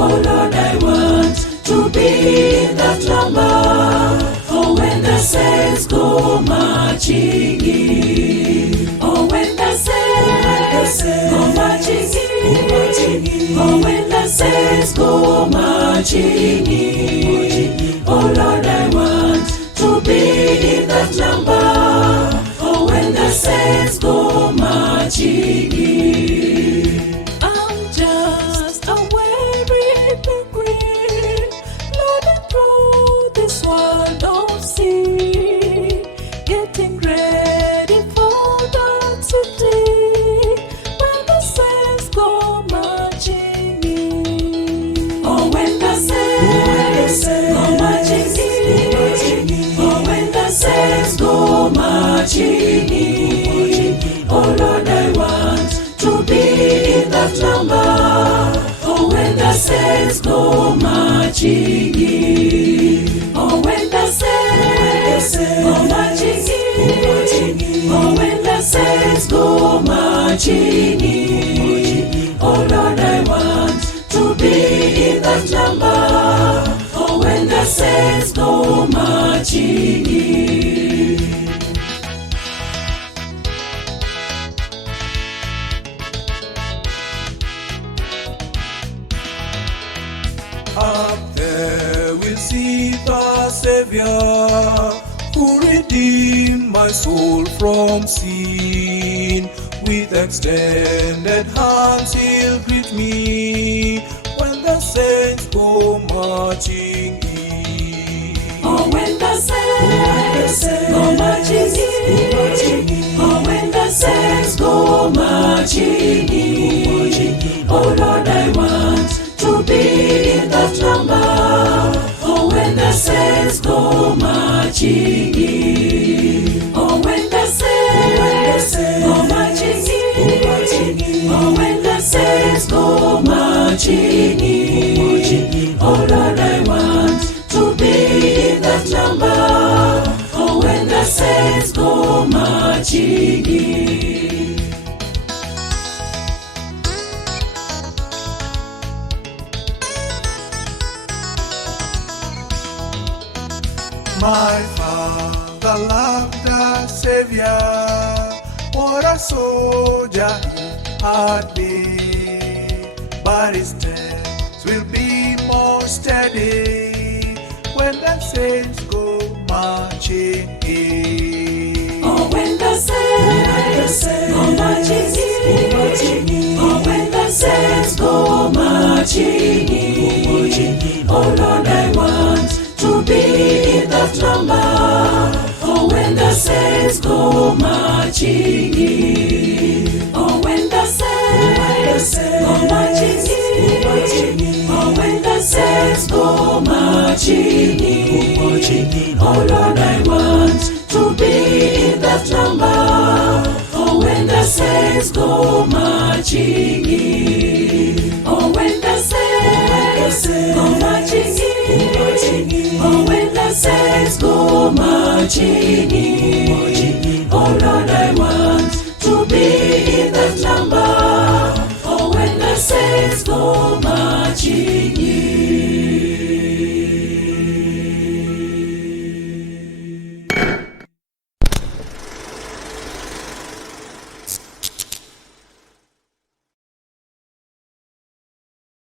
Oh Lord, I want to be in that number. Oh, when the saints go marching in. Oh, when the saints go marching in. Oh, when the saints go marching in. Oh Lord, I want to be in that number. Oh, when the saints go marching in. I'm just a weary pilgrim, loading through this world of sin, getting ready for that city when the saints go marching in. Oh, when the saints go marching in. Oh, when the saints go marching in. Oh Lord, I want to be in that number. Oh, when the saints go marching in. Oh, when the saints go marching in. Oh, when the saints go marching in. Oh Lord, I want to be in that number. Oh, when the saints go marching in. Up there we'll see the Savior, who redeemed my soul from sin. With extended hands he'll greet me when the saints go marching in. Oh, when the saints go marching in. Oh, when the saints go marching in. Oh Lord, I want to be in that number. Oh, when the saints go marching in. Oh, when the saints go marching in. Oh, when the saints go marching in. Oh Lord, I want to be in that number. Oh, when the saints go marching in. My Father loved the Savior, what a soldier he had been. But his steps will be more steady when the saints go marching in. Oh, when the saints go marching in. Oh, when the saints go marching in. Oh Lord, I want to be in that number. Oh, when the saints go marching in. Oh, when the saints go marching in. Oh, when the saints go marching in. Oh Lord, I want to be in that number. Oh, when the saints go marching in. Oh, when the saints go marching in. Oh, when the saints go marching